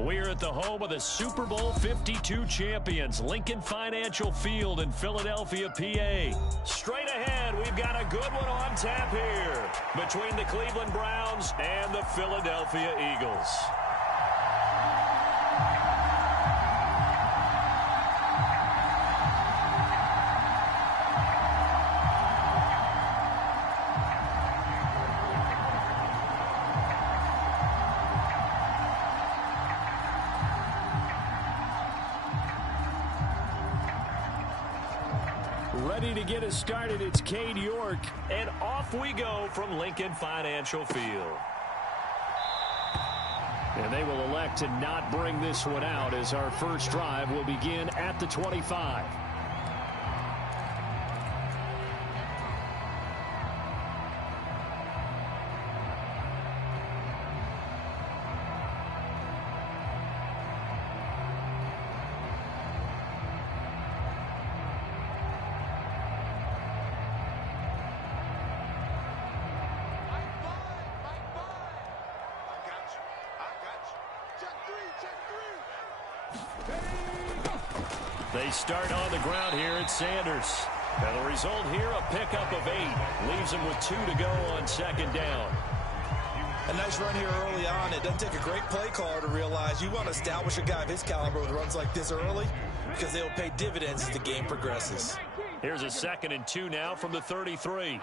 We're at the home of the Super Bowl 52 champions, Lincoln Financial Field in Philadelphia, PA. Straight ahead, we've got a good one on tap here between the Cleveland Browns and the Philadelphia Eagles. Ready to get us started, it's Cade York, and off we go from Lincoln Financial Field. And they will elect to not bring this one out as our first drive will begin at the 25. They start on the ground here at Sanders. And the result here, a pickup of 8. Leaves them with 2 to go on second down. A nice run here early on. It doesn't take a great play caller to realize you want to establish a guy of his caliber with runs like this early because they will pay dividends as the game progresses. Here's a 2nd and 2 now from the 33.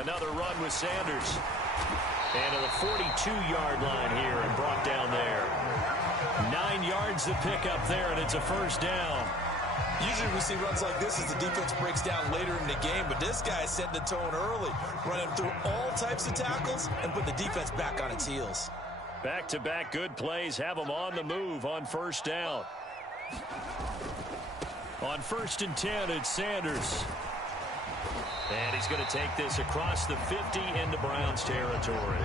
Another run with Sanders. And to the 42-yard line here and brought down there. 9 yards to pick up there, and it's a first down. Usually we see runs like this as the defense breaks down later in the game, but this guy is setting the tone early, running through all types of tackles and put the defense back on its heels. Back-to-back good plays have them on the move on first down. On 1st and 10, it's Sanders. And he's going to take this across the 50 into Browns territory.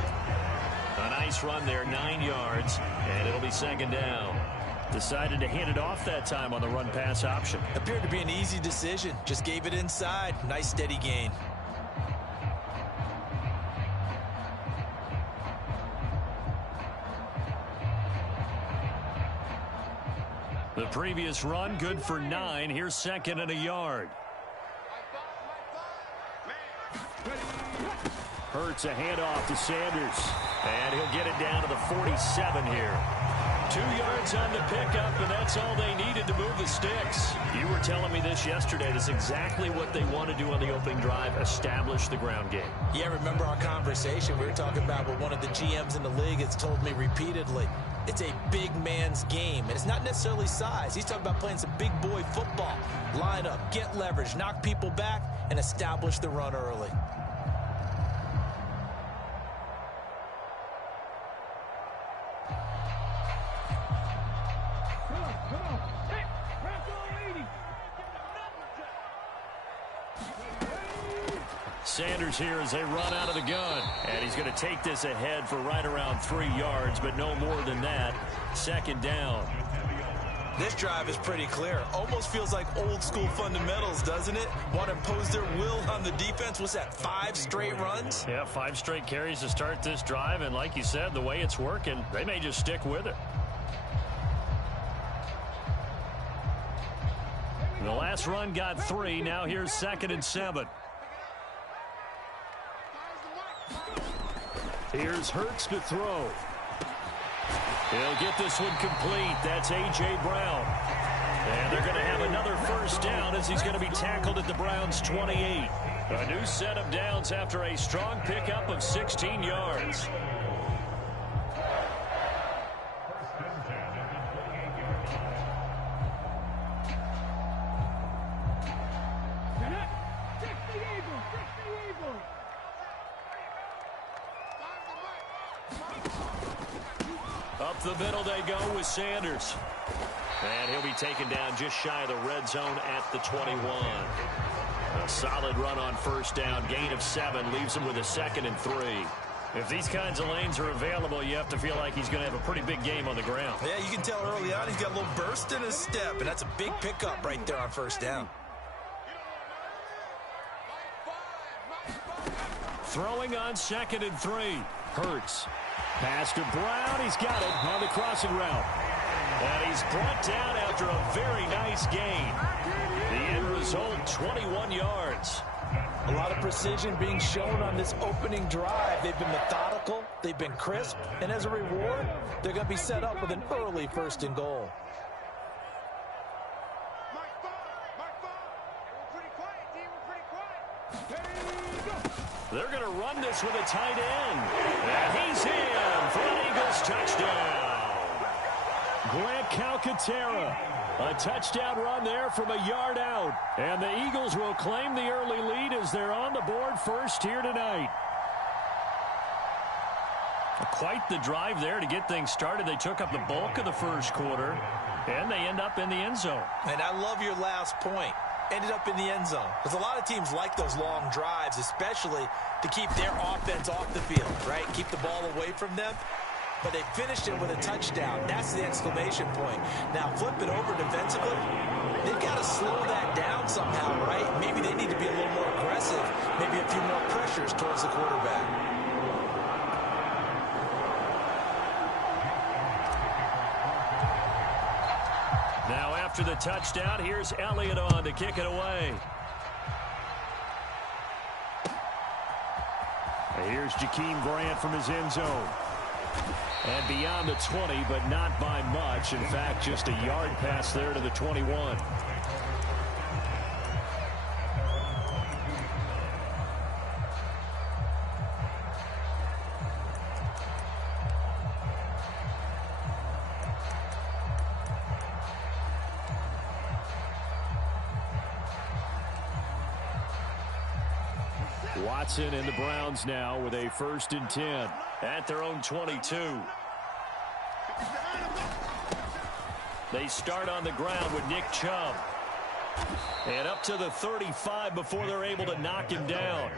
A nice run there, 9 yards, and it'll be second down. Decided to hand it off that time on the run-pass option. Appeared to be an easy decision. Just gave it inside. Nice steady gain. The previous run, good for 9. Here's 2nd and a yard. Hurts a handoff to Sanders. And he'll get it down to the 47 here. 2 yards on the pickup, and that's all they needed to move the sticks. You were telling me this yesterday. That's exactly what they want to do on the opening drive, establish the ground game. Yeah, remember our conversation? We were talking about what one of the GMs in the league has told me repeatedly. It's a big man's game, and it's not necessarily size. He's talking about playing some big boy football. Line up, get leverage, knock people back, and establish the run early. Sanders here as they run out of the gun. And he's going to take this ahead for right around 3 yards, but no more than that. Second down. This drive is pretty clear. Almost feels like old school fundamentals, doesn't it? Want to impose their will on the defense. What's that, 5 straight runs? Yeah, 5 straight carries to start this drive. And like you said, the way it's working, they may just stick with it. The last run got 3. Now here's 2nd and 7. Here's Hurts to throw. He'll get this one complete. That's A.J. Brown. And they're going to have another first down as he's going to be tackled at the Browns' 28. A new set of downs after a strong pickup of 16 yards. Up the middle they go with Sanders. And he'll be taken down just shy of the red zone at the 21. A solid run on first down. Gain of 7 leaves him with a 2nd and 3. If these kinds of lanes are available, you have to feel like he's going to have a pretty big game on the ground. Yeah, you can tell early on he's got a little burst in his step, and that's a big pickup right there on first down. Throwing on 2nd and 3. Hurts. Pass to Brown. He's got it on the crossing route. And he's brought down after a very nice gain. The end result, 21 yards. A lot of precision being shown on this opening drive. They've been methodical. They've been crisp. And as a reward, they're going to be set up with an early 1st and goal. They're going to run this with a tight end. And he's in for an Eagles touchdown. Grant Calcaterra. A touchdown run there from a yard out. And the Eagles will claim the early lead as they're on the board first here tonight. Quite the drive there to get things started. They took up the bulk of the first quarter, and they end up in the end zone. And I love your last point. Ended up in the end zone. Because a lot of teams like those long drives, especially to keep their offense off the field, right? Keep the ball away from them. But they finished it with a touchdown. That's the exclamation point. Now, flip it over defensively. They've got to slow that down somehow, right? Maybe they need to be a little more aggressive. Maybe a few more pressures towards the quarterback. Now, after the touchdown, here's Elliott on to kick it away. Here's Jakeem Grant from his end zone. And beyond the 20, but not by much. In fact, just a yard pass there to the 21. Watson and the Browns now with a 1st and 10 at their own 22. They start on the ground with Nick Chubb. And up to the 35 before they're able to knock him down.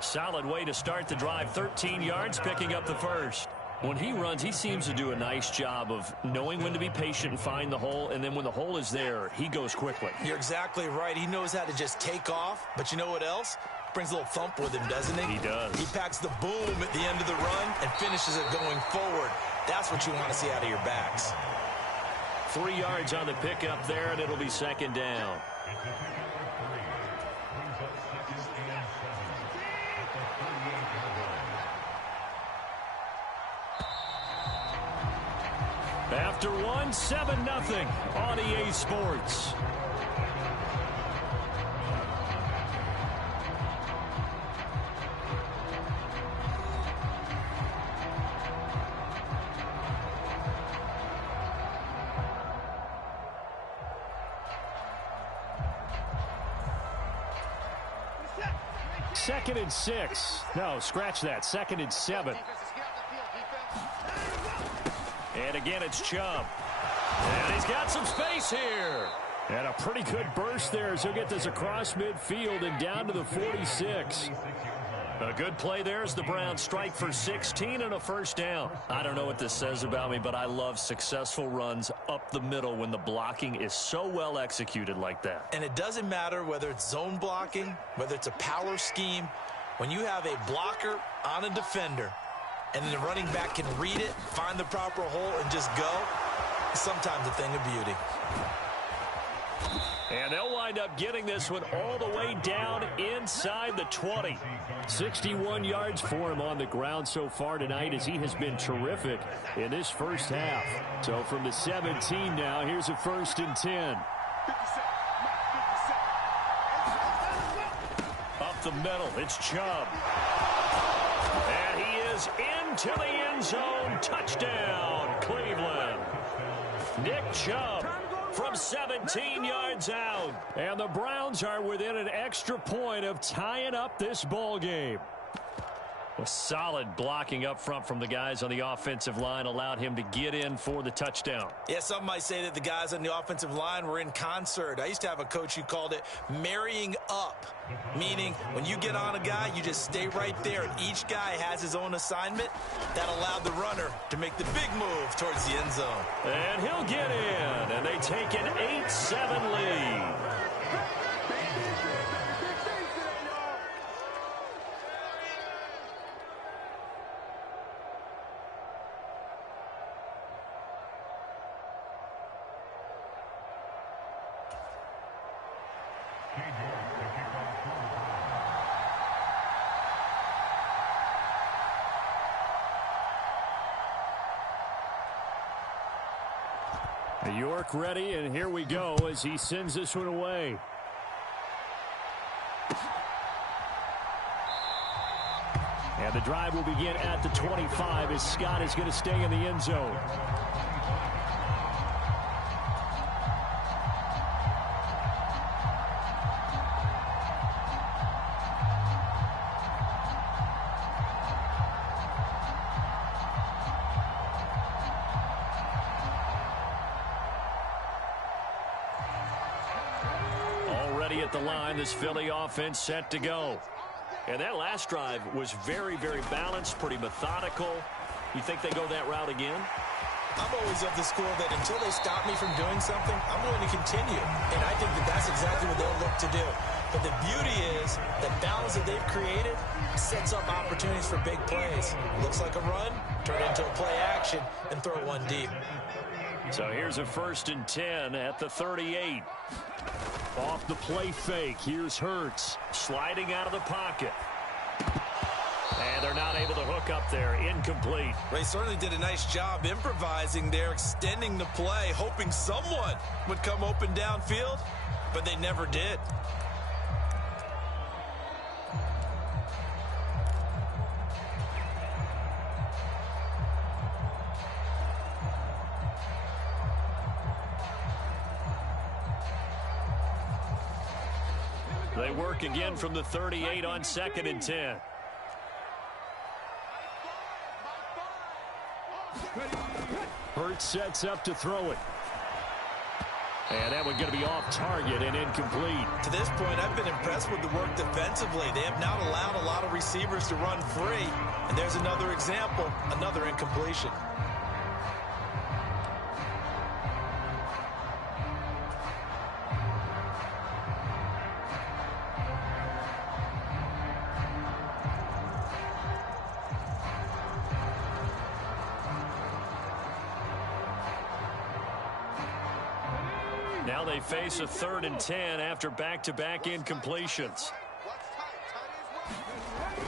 Solid way to start the drive. 13 yards, picking up the first. When he runs, he seems to do a nice job of knowing when to be patient and find the hole, and then when the hole is there, he goes quickly. You're exactly right. He knows how to just take off, but you know what else? Brings a little thump with him, doesn't he? He does. He packs the boom at the end of the run and finishes it going forward. That's what you want to see out of your backs. 3 yards on the pickup there, and it'll be 2nd down. After one, 7-0 on EA Sports. Second and 6. No, scratch that. 2nd and 7. And again, it's Chubb. And he's got some space here. And a pretty good burst there as he'll get this across midfield and down to the 46. A good play there as the Browns strike for 16 and a 1st down. I don't know what this says about me, but I love successful runs up the middle when the blocking is so well executed like that. And it doesn't matter whether it's zone blocking, whether it's a power scheme. When you have a blocker on a defender and then the running back can read it, find the proper hole, and just go, it's sometimes a thing of beauty. And they'll wind up getting this one all the way down inside the 20. 61 yards for him on the ground so far tonight as he has been terrific in this first half. So from the 17 now, here's a 1st and 10. Up the middle, it's Chubb. And he is into the end zone. Touchdown, Cleveland. Nick Chubb from 17 yards out. And the Browns are within an extra point of tying up this ball game. A solid blocking up front from the guys on the offensive line allowed him to get in for the touchdown. Yeah, some might say that the guys on the offensive line were in concert. I used to have a coach who called it marrying up, meaning when you get on a guy, you just stay right there, and each guy has his own assignment. That allowed the runner to make the big move towards the end zone. And he'll get in, and they take an 8-7 lead. York ready, and here we go as he sends this one away. And the drive will begin at the 25 as Scott is going to stay in the end zone. At the line, this Philly offense set to go. And that last drive was very, very balanced, pretty methodical. You think they go that route again? I'm always of the school that until they stop me from doing something, I'm going to continue. And I think that that's exactly what they'll look to do. But the beauty is the balance that they've created sets up opportunities for big plays. Looks like a run, turn it into a play action, and throw one deep. So here's a 1st and 10 at the 38. Off the play fake, here's Hurts sliding out of the pocket. And they're not able to hook up there. Incomplete. They certainly did a nice job improvising there, extending the play, hoping someone would come open downfield, but they never did. They work again from the 38 on 2nd and 10. Hurts sets up to throw it. And that one's going to be off target and incomplete. To this point, I've been impressed with the work defensively. They have not allowed a lot of receivers to run free. And there's another example, another incompletion. Now they face a 3rd and 10 after back-to-back incompletions.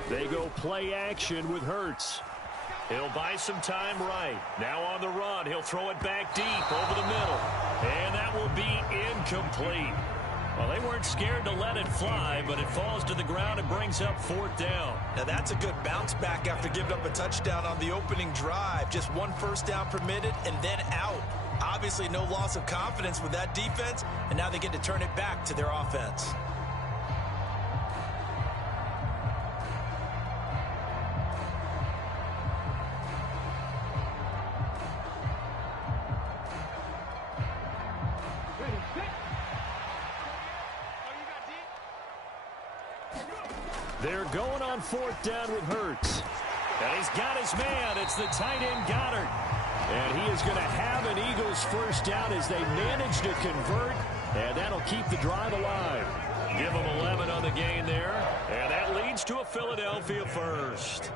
They go play action with Hurts. He'll buy some time right. Now on the run, he'll throw it back deep over the middle. And that will be incomplete. Well, they weren't scared to let it fly, but it falls to the ground and brings up 4th down. Now that's a good bounce back after giving up a touchdown on the opening drive. Just one 1st down permitted and then out. Obviously no loss of confidence with that defense, and now they get to turn it back to their offense. They're going on 4th down with Hurts. And he's got his man. It's the tight end Goddard. And he is going to have an Eagles 1st down as they manage to convert. And that'll keep the drive alive. Give them 11 on the gain there. And that leads to a Philadelphia 1st.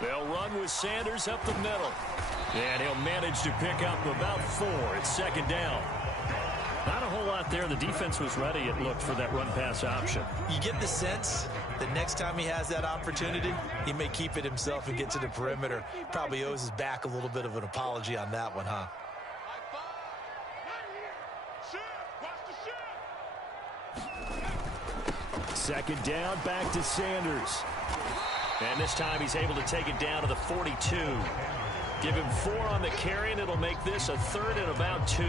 They'll run with Sanders up the middle. And he'll manage to pick up about 4 at 2nd down. Not a whole lot there. The defense was ready, it looked, for that run-pass option. You get the sense that next time he has that opportunity, he may keep it himself and get to the perimeter. Probably owes his back a little bit of an apology on that one, huh? 2nd down, back to Sanders. And this time he's able to take it down to the 42. Give him 4 on the carry, and it'll make this a 3rd and about 2.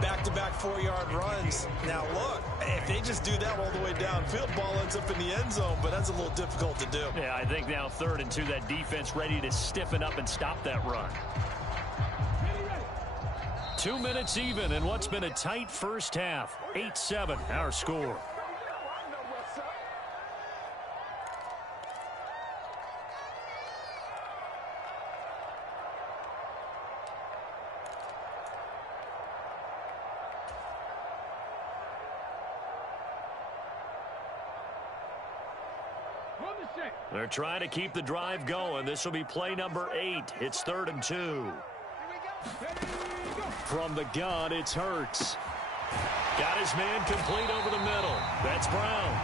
Back-to-back 4-yard runs. Now, look, if they just do that all the way downfield, ball ends up in the end zone, but that's a little difficult to do. Yeah, I think now 3rd and 2, that defense ready to stiffen up and stop that run. 2 minutes even in what's been a tight first half. 8-7, our score. They're trying to keep the drive going. This will be play number 8. It's 3rd and 2. From the gun, it's Hurts. Got his man complete over the middle. That's Brown.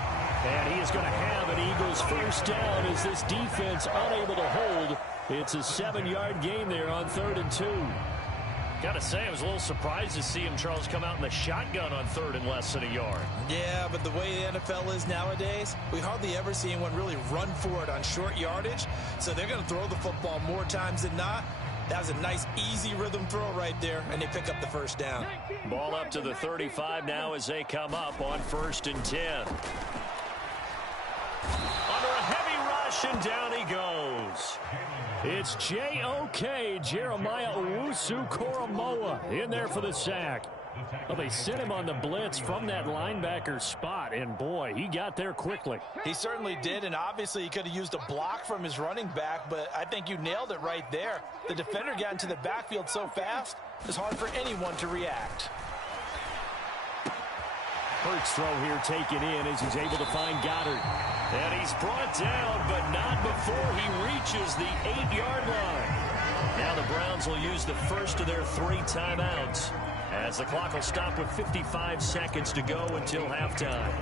And he is going to have an Eagles first down as this defense unable to hold. It's a 7-yard gain there on 3rd and 2. Got to say, I was a little surprised to see him, Charles, come out in the shotgun on 3rd and less than a yard. Yeah, but the way the NFL is nowadays, we hardly ever see anyone really run for it on short yardage. So they're going to throw the football more times than not. That was a nice, easy rhythm throw right there, and they pick up the first down. Ball up to the 35 now as they come up on 1st and 10. Under a heavy rush, and down he goes. It's J.O.K. Jeremiah Owusu-Koramoah in there for the sack. Well, they sent him on the blitz from that linebacker spot, and boy, he got there quickly. He certainly did, and obviously he could have used a block from his running back, but I think you nailed it right there. The defender got into the backfield so fast, it's hard for anyone to react. Hurts throw here taken in as he's able to find Goddard. And he's brought down, but not before he reaches the 8-yard line. Now the Browns will use the first of their 3 timeouts, as the clock will stop with 55 seconds to go until halftime.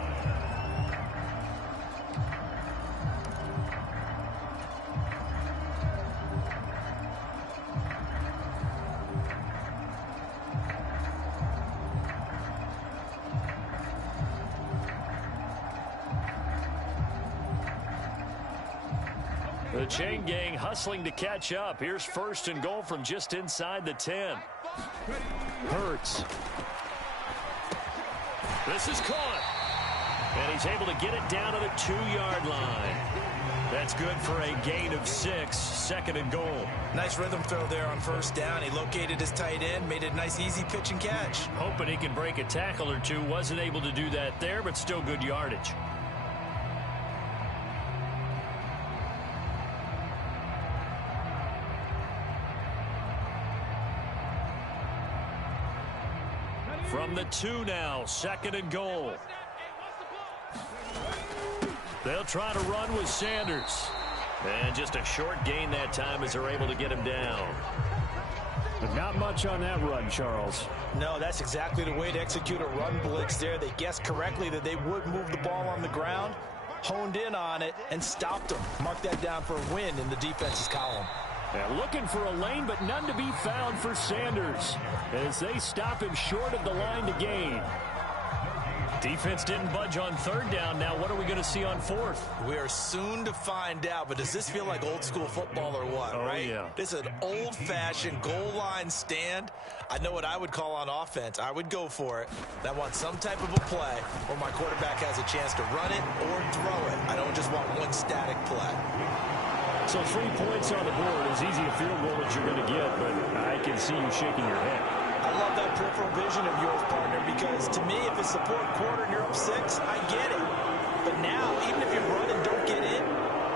The chain gang hustling to catch up. Here's 1st and goal from just inside the 10. Hurts. This is caught. And he's able to get it down to the 2-yard line. That's good for a gain of 6, 2nd and goal. Nice rhythm throw there on 1st down. He located his tight end, made it a nice, easy pitch and catch. Hoping he can break a tackle or two. Wasn't able to do that there, but still good yardage. From the 2 now, 2nd and goal. They'll try to run with Sanders. And just a short gain that time as they're able to get him down. But not much on that run, Charles. No, that's exactly the way to execute a run blitz there. They guessed correctly that they would move the ball on the ground, honed in on it, and stopped them. Mark that down for a win in the defense's column. And looking for a lane, but none to be found for Sanders as they stop him short of the line to gain. Defense didn't budge on 3rd down. Now what are we going to see on 4th? We are soon to find out, but does this feel like old school football or what, right? Yeah. This is an old-fashioned goal line stand. I know what I would call on offense. I would go for it. I want some type of a play where my quarterback has a chance to run it or throw it. I don't just want one static play. So 3 points on the board, as easy a field goal as you're going to get, but I can see you shaking your head. I love that peripheral vision of yours, partner, because to me, if it's the 4th quarter and you're up 6, I get it. But now, even if you run and don't get in,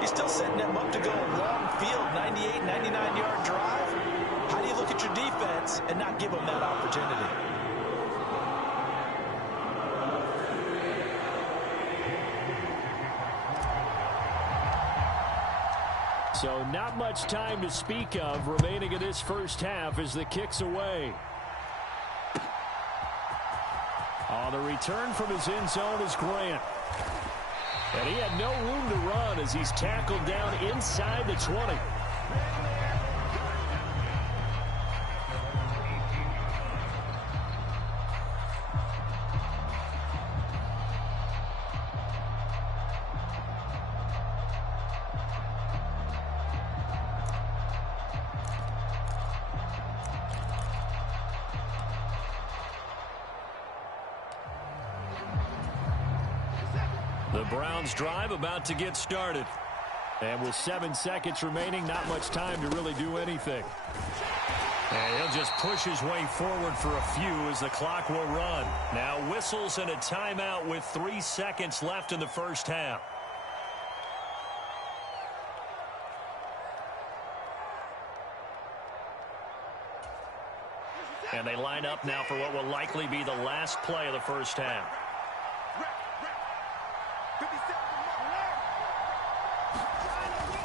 you're still setting them up to go a long field, 98, 99-yard drive. How do you look at your defense and not give them that opportunity? So not much time to speak of remaining in this first half as the kick's away. On the return from his end zone is Grant. And he had no room to run as he's tackled down inside the 20. The Browns drive about to get started. And with 7 seconds remaining, not much time to really do anything. And he'll just push his way forward for a few as the clock will run. Now whistles and a timeout with 3 seconds left in the first half. And they line up now for what will likely be the last play of the first half.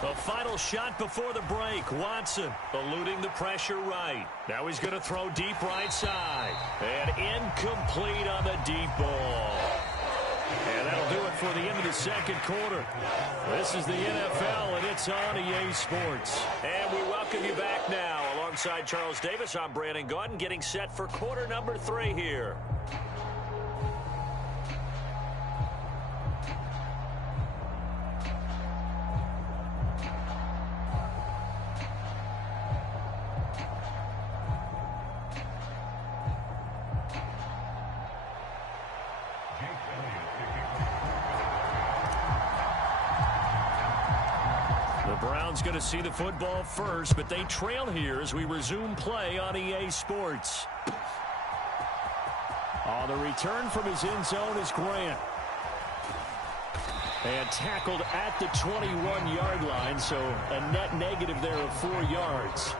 A final shot before the break. Watson eluding the pressure right. Now he's going to throw deep right side. And incomplete on the deep ball. And that'll do it for the end of the second quarter. This is the NFL, and it's on EA Sports. And we welcome you back now. Alongside Charles Davis, I'm Brandon Gaudin, getting set for quarter number 3 here. Going to see the football first, but they trail here as we resume play on EA Sports. On the return from his end zone is Grant. And tackled at the 21-yard line, so a net negative there of 4 yards.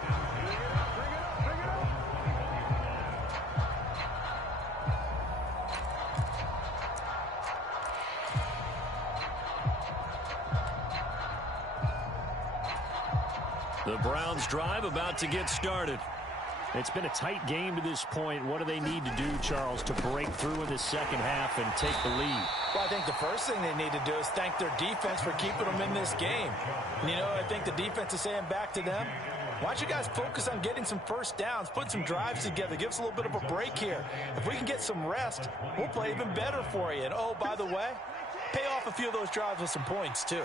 The Browns drive about to get started. It's been a tight game to this point. What do they need to do, Charles, to break through in the second half and take the lead? Well, I think the first thing they need to do is thank their defense for keeping them in this game. And, I think the defense is saying back to them, why don't you guys focus on getting some first downs, put some drives together, give us a little bit of a break here. If we can get some rest, we'll play even better for you. And, oh, by the way, pay off a few of those drives with some points, too.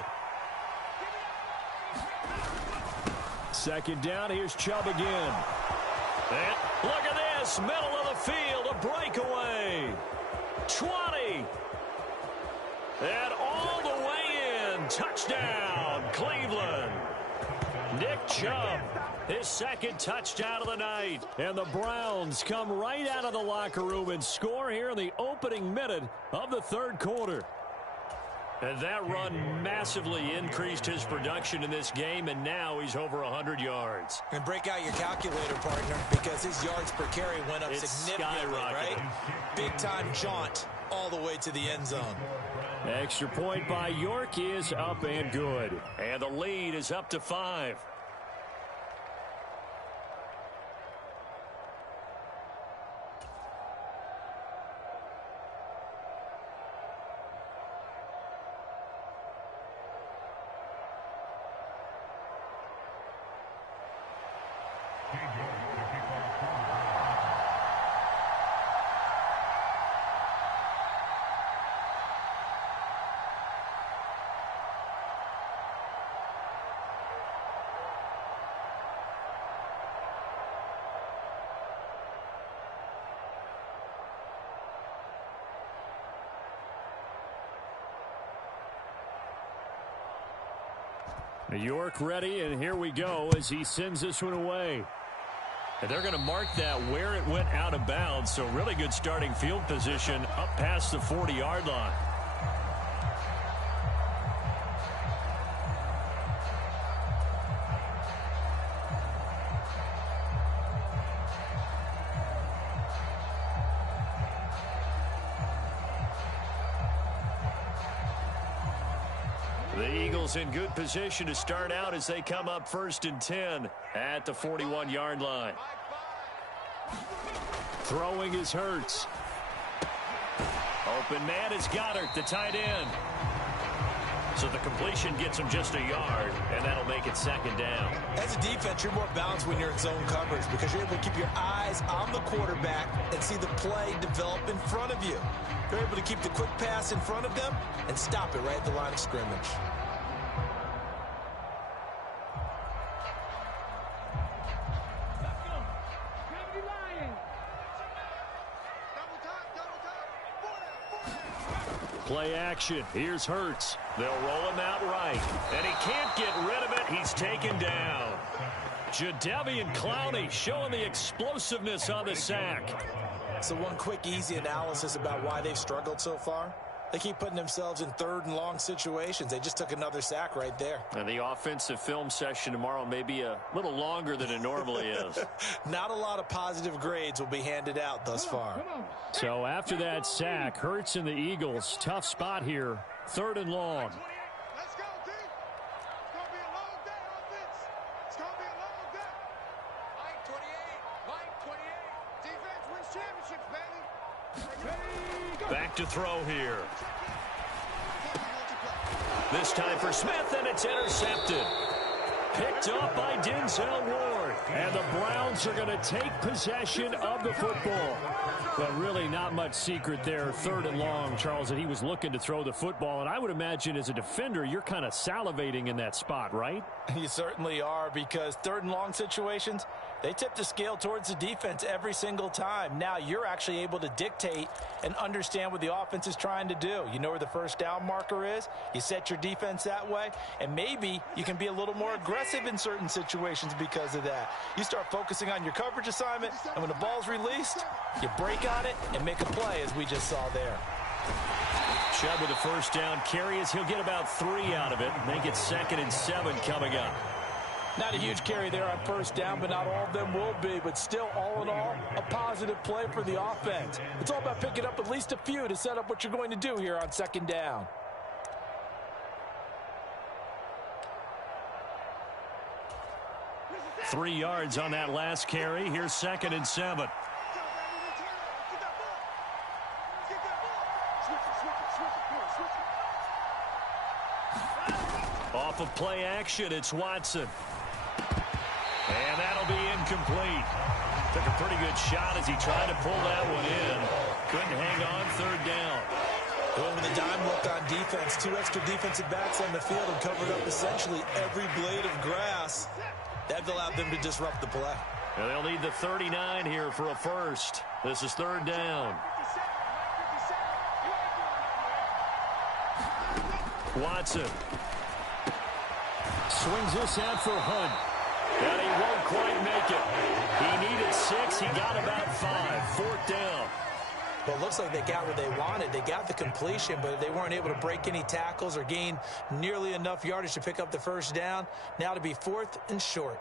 Second down, here's Chubb again. And look at this, middle of the field, a breakaway. 20. And all the way in, touchdown, Cleveland. Nick Chubb, his second touchdown of the night. And the Browns come right out of the locker room and score here in the opening minute of the third quarter. And that run massively increased his production in this game, and now he's over 100 yards. And break out your calculator, partner, because his yards per carry went up significantly, right? Big-time jaunt all the way to the end zone. Extra point by York is up and good. And the lead is up to 5. York ready, and here we go as he sends this one away. And they're going to mark that where it went out of bounds, so really good starting field position up past the 40-yard line. In good position to start out as they come up 1st and 10 at the 41-yard line. Throwing is Hurts. Open man is Goddard, the tight end. So the completion gets him just a yard, and that'll make it 2nd down. As a defense, you're more balanced when you're in zone coverage because you're able to keep your eyes on the quarterback and see the play develop in front of you. You're able to keep the quick pass in front of them and stop it right at the line of scrimmage. Play action. Here's Hurts. They'll roll him out right. And he can't get rid of it. He's taken down. Jadeveon Clowney showing the explosiveness on the sack. So one quick, easy analysis about why they've struggled so far. They keep putting themselves in 3rd and long situations. They just took another sack right there. And the offensive film session tomorrow may be a little longer than it normally is. Not a lot of positive grades will be handed out thus far. So after that sack, Hurts and the Eagles, tough spot here, 3rd and long. Back to throw here. This time for Smith, and it's intercepted. Picked up by Denzel Ward. And the Browns are going to take possession of the football. But really not much secret there. 3rd and long, Charles, that he was looking to throw the football. And I would imagine as a defender, you're kind of salivating in that spot, right? You certainly are, because 3rd and long situations, they tip the scale towards the defense every single time. Now you're actually able to dictate and understand what the offense is trying to do. You know where the first down marker is. You set your defense that way, and maybe you can be a little more aggressive in certain situations because of that. You start focusing on your coverage assignment, and when the ball's released, you break on it and make a play, as we just saw there. Chubb with a first down carry as he'll get about 3 out of it. Make it 2nd and 7 coming up. Not a huge carry there on first down, but not all of them will be. But still, all in all, a positive play for the offense. It's all about picking up at least a few to set up what you're going to do here on 2nd down. Three yards on that last carry. Here's 2nd and 7. Off of play action, it's Watson. And that'll be incomplete. Took a pretty good shot as he tried to pull that one in. Couldn't hang on 3rd down. Going with a dime look on defense. 2 extra defensive backs on the field and covered up essentially every blade of grass. That allowed them to disrupt the play. And they'll need the 39 here for a first. This is 3rd down. Watson. Swings this out for Hunt. And he won't quite make it. He needed 6. He got about 5. 4th down. Well, it looks like they got what they wanted. They got the completion, but they weren't able to break any tackles or gain nearly enough yardage to pick up the first down. Now to be 4th and short.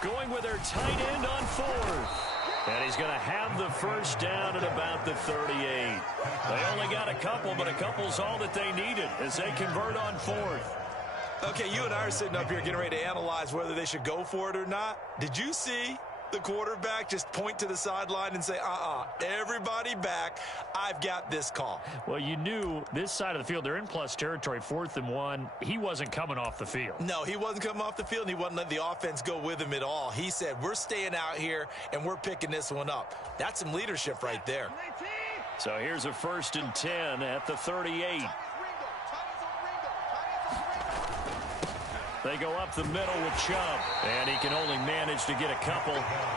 Going with their tight end on 4th. And he's going to have the first down at about the 38. They only got a couple, but a couple's all that they needed as they convert on 4th. Okay, you and I are sitting up here getting ready to analyze whether they should go for it or not. Did you see the quarterback just point to the sideline and say, everybody back, I've got this call? Well, you knew this side of the field, they're in plus territory, 4th and 1. He wasn't coming off the field. No, he wasn't coming off the field, and he wasn't letting the offense go with him at all. He said, we're staying out here, and we're picking this one up. That's some leadership right there. So here's a 1st and 10 at the 38. They go up the middle with Chubb, and he can only manage to get a couple.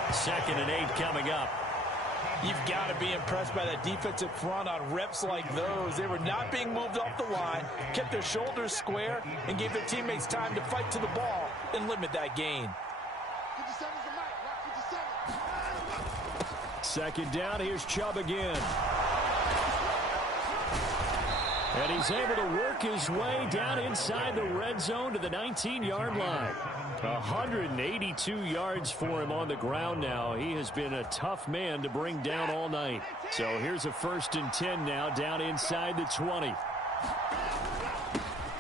2nd and 8 coming up. You've got to be impressed by that defensive front on reps like those. They were not being moved off the line, kept their shoulders square, and gave their teammates time to fight to the ball and limit that gain. 2nd down, here's Chubb again. And he's able to work his way down inside the red zone to the 19-yard line. 182 yards for him on the ground now. He has been a tough man to bring down all night. So here's a 1st and 10 now down inside the 20.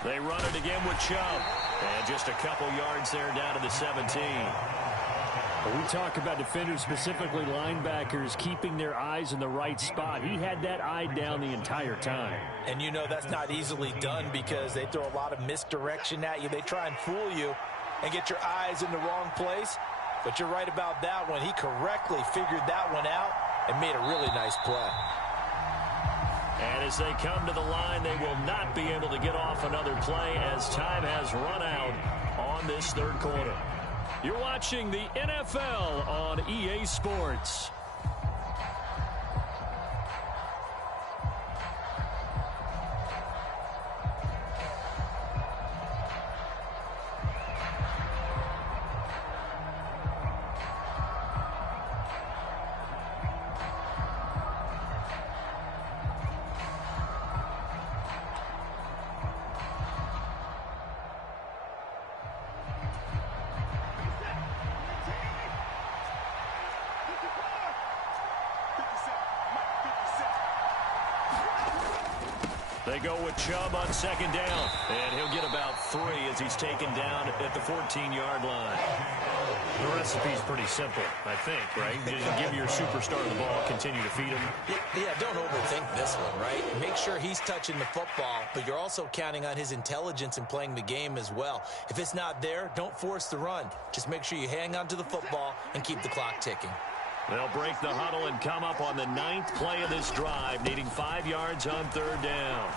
They run it again with Chubb. And just a couple yards there down to the 17. We talk about defenders, specifically linebackers, keeping their eyes in the right spot. He had that eye down the entire time. And you know that's not easily done because they throw a lot of misdirection at you. They try and fool you and get your eyes in the wrong place. But you're right about that one. He correctly figured that one out and made a really nice play. And as they come to the line, they will not be able to get off another play as time has run out on this 3rd quarter. You're watching the NFL on EA Sports. They go with Chubb on second down. And he'll get about 3 as he's taken down at the 14-yard line. The recipe's pretty simple, I think, right? Just give your superstar the ball, continue to feed him. Yeah, don't overthink this one, right? Make sure he's touching the football, but you're also counting on his intelligence in playing the game as well. If it's not there, don't force the run. Just make sure you hang on to the football and keep the clock ticking. They'll break the huddle and come up on the 9th play of this drive, needing 5 yards on third down.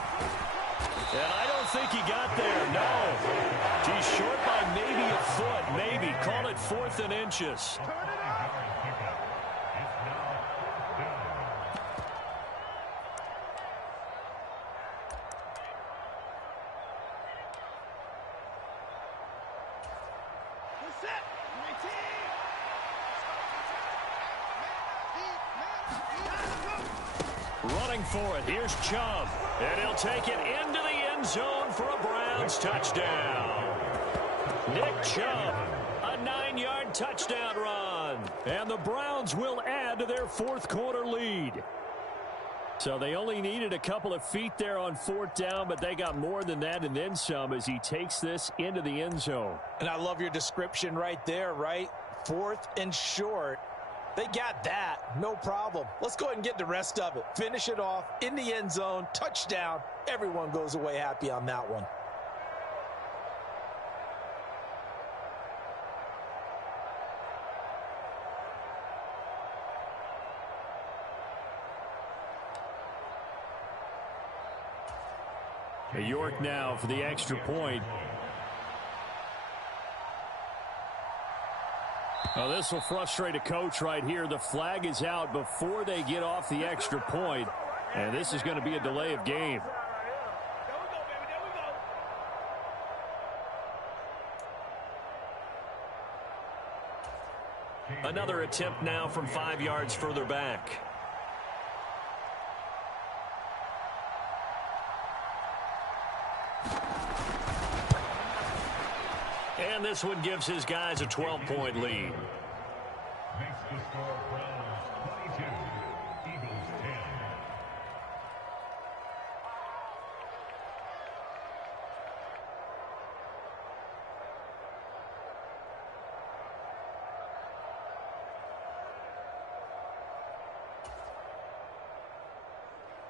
And I don't think he got there, no. He's short by maybe a foot, maybe. Call it 4th and inches. Running for it. Here's Chubb. And he'll take it into the end zone for a Browns touchdown. Nick Chubb, a 9-yard touchdown run. And the Browns will add to their 4th quarter lead. So they only needed a couple of feet there on 4th down, but they got more than that and then some as he takes this into the end zone. And I love your description right there, right? 4th and short. They got that. No problem. Let's go ahead and get the rest of it. Finish it off in the end zone. Touchdown. Everyone goes away happy on that one. York now for the extra point. Oh, this will frustrate a coach right here. The flag is out before they get off the extra point, and this is going to be a delay of game. Another attempt now from 5 yards further back. And this one gives his guys a 12-point lead. Makes the score Browns 22, Eagles 10.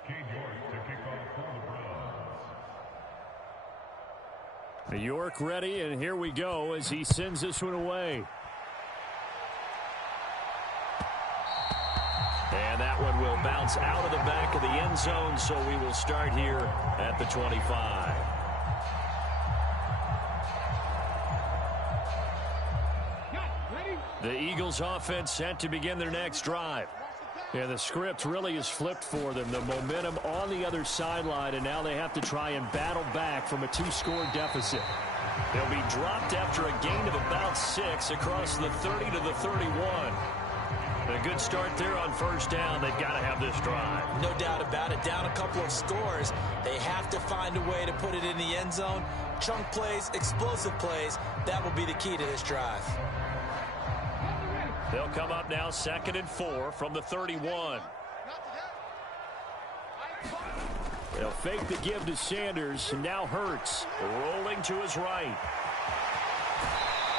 York to kick off for the Browns. York ready, and here we go as he sends this one away. And that one will bounce out of the back of the end zone, so we will start here at the 25. The Eagles offense set to begin their next drive. And the script really is flipped for them. The momentum on the other sideline, and now they have to try and battle back from a 2-score deficit. They'll be dropped after a gain of about 6 across the 30 to the 31. A good start there on first down. They've got to have this drive. No doubt about it. Down a couple of scores. They have to find a way to put it in the end zone. Chunk plays, explosive plays. That will be the key to this drive. They'll come up now 2nd and 4 from the 31. They'll fake the give to Sanders. Now Hurts rolling to his right.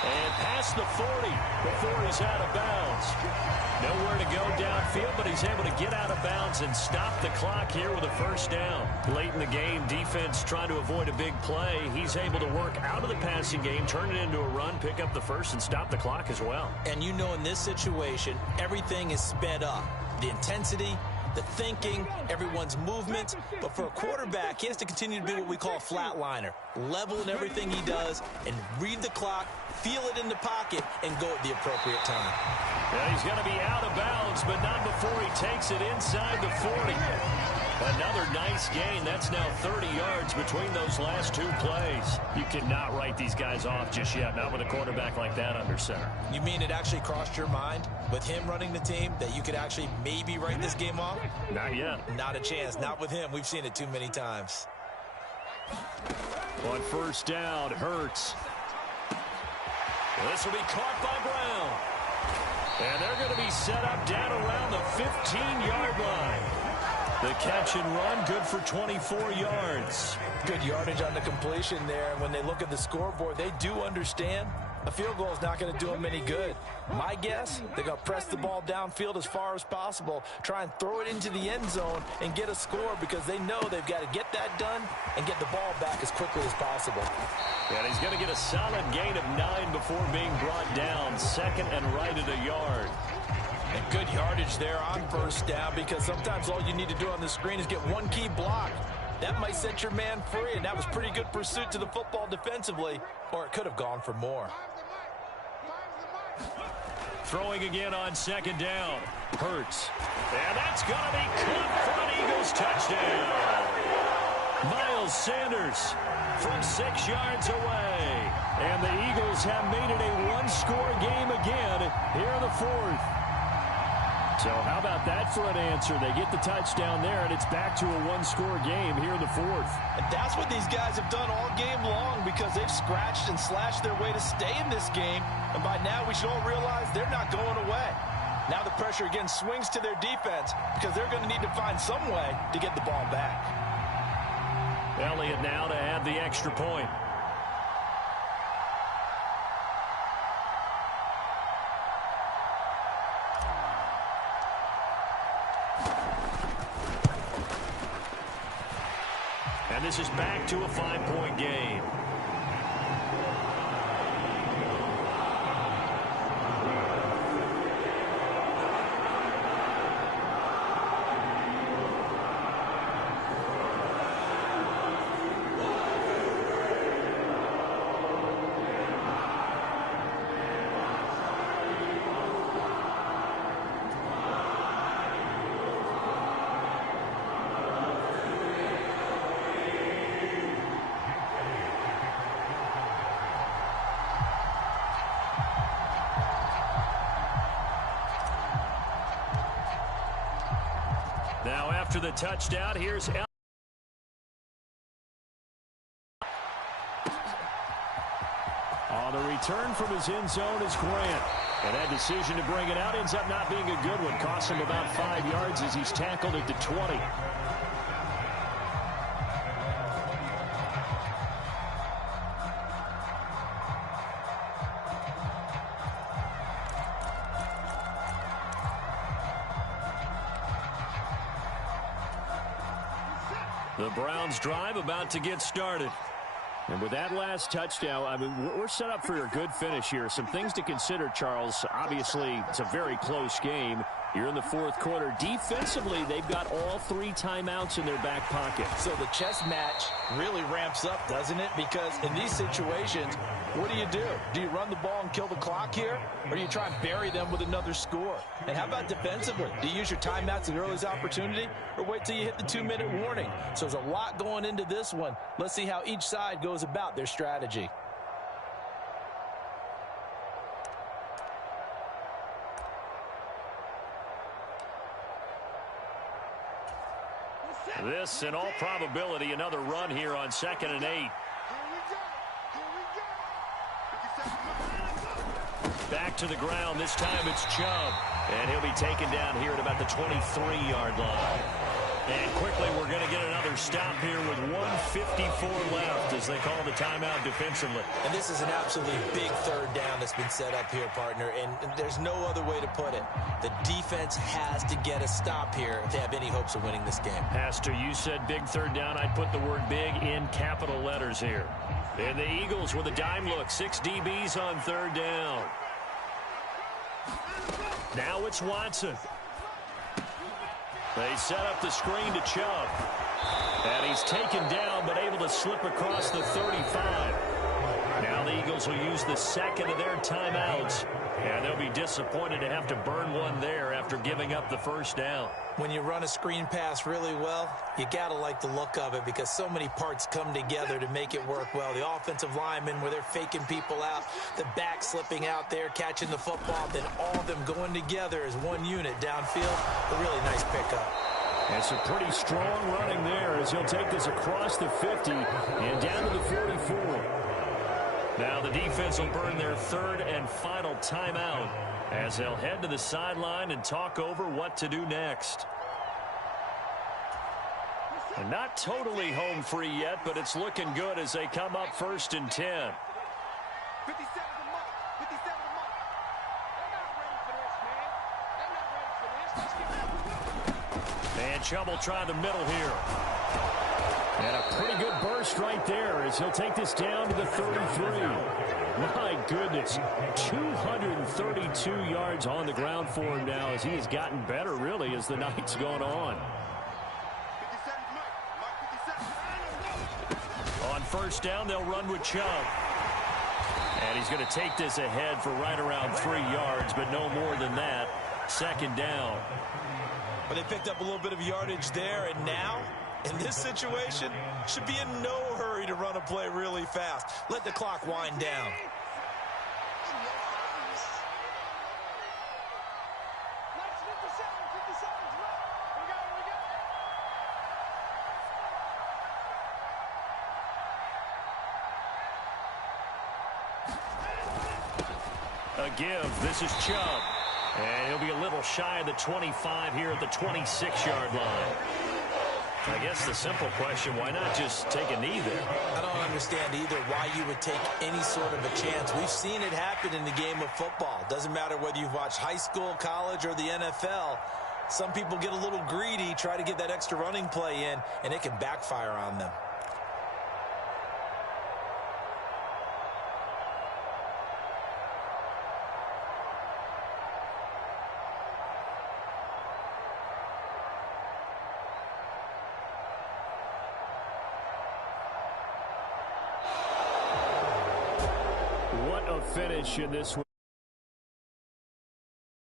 And past the 40 before he's out of bounds. Nowhere to go downfield, but he's able to get out of bounds and stop the clock here with a first down. Late in the game, defense trying to avoid a big play. He's able to work out of the passing game, turn it into a run, pick up the first, and stop the clock as well. And you know in this situation, everything is sped up. The intensity, the thinking, everyone's movement. But for a quarterback, he has to continue to be what we call a flatliner. Level in everything he does and read the clock, feel it in the pocket, and go at the appropriate time. Yeah, he's going to be out of bounds, but not before he takes it inside the 40. Another nice gain. That's now 30 yards between those last 2 plays. You cannot write these guys off just yet, not with a quarterback like that under center. You mean it actually crossed your mind with him running the team that you could actually maybe write this game off? Not yet. Not a chance. Not with him. We've seen it too many times. On first down, Hurts. This will be caught by Brown. And they're going to be set up down around the 15-yard line. The catch and run, good for 24 yards. Good yardage on the completion there. And when they look at the scoreboard, they do understand a field goal is not going to do them any good. My guess, they're going to press the ball downfield as far as possible, try and throw it into the end zone and get a score because they know they've got to get that done and get the ball back as quickly as possible. And he's going to get a solid gain of 9 before being brought down. Second and right at a yard. And good yardage there on first down because sometimes all you need to do on the screen is get one key block. That might set your man free, and that was pretty good pursuit to the football defensively, or it could have gone for more. Throwing again on second down. Hurts. And that's going to be caught for an Eagles touchdown. Miles Sanders from 6 yards away. And the Eagles have made it a one-score game again here in the fourth. So how about that for an answer? They get the touchdown there, and it's back to a one-score game here in the fourth. And that's what these guys have done all game long because they've scratched and slashed their way to stay in this game. And by now, we should all realize they're not going away. Now the pressure again swings to their defense because they're going to need to find some way to get the ball back. Elliott now to add the extra point. And this is back to a 5-point game. Now after the touchdown, here's Elliott. On the return from his end zone is Grant. And that decision to bring it out ends up not being a good one. Costs him about 5 yards as he's tackled at the 20. The Browns drive about to get started. And with that last touchdown, I mean, we're set up for a good finish here. Some things to consider, Charles. Obviously, it's a very close game. You're in the fourth quarter. Defensively, they've got all 3 timeouts in their back pocket. So the chess match really ramps up, doesn't it? Because in these situations, what do? Do you run the ball and kill the clock here? Or do you try and bury them with another score? And how about defensively? Do you use your timeouts at earliest opportunity? Or wait till you hit the 2-minute warning? So there's a lot going into this one. Let's see how each side goes about their strategy. This, in all probability, another run here on 2nd and 8. Back to the ground. This time it's Chubb. And he'll be taken down here at about the 23-yard line. And quickly, we're going to get another stop here with 1:54 left as they call the timeout defensively. And this is an absolutely big third down that's been set up here, partner. And there's no other way to put it. The defense has to get a stop here if they have any hopes of winning this game. Pastor, you said big third down. I'd put the word big in capital letters here. And the Eagles with a dime look. 6 DBs on third down. Now it's Watson. They set up the screen to Chubb. And he's taken down but able to slip across the 35. Now the Eagles will use the second of their timeouts. And they'll be disappointed to have to burn one there after giving up the first down. When you run a screen pass really well, you got to like the look of it because so many parts come together to make it work well. The offensive linemen where they're faking people out, the back slipping out there, catching the football, then all of them going together as one unit downfield. A really nice pickup. And some pretty strong running there as he'll take this across the 50 and down to the 44. Now the defense will burn their third and final timeout as they'll head to the sideline and talk over what to do next. And not totally home free yet, but it's looking good as they come up 1st and 10. 57 a month. 57 a month. They're not ready for this, man. They're not ready for this. Let's get And Chubb will try the middle here. And a pretty good burst right there as he'll take this down to the 33. My goodness, 232 yards on the ground for him now as he has gotten better, really, as the night's gone on. 57 Mark 57. On 1st down, they'll run with Chubb. And he's going to take this ahead for right around 3 yards, but no more than that. 2nd down. But they picked up a little bit of yardage there, and now, in this situation, should be in no hurry to run a play really fast. Let the clock wind down. Let's 57's right. We got it, A give. This is Chubb. And he'll be a little shy of the 25 here at the 26-yard line. I guess the simple question, why not just take a knee there? I don't understand either why you would take any sort of a chance. We've seen it happen in the game of football. Doesn't matter whether you've watched high school, college, or the NFL. Some people get a little greedy, try to get that extra running play in, and it can backfire on them. What a finish in this one.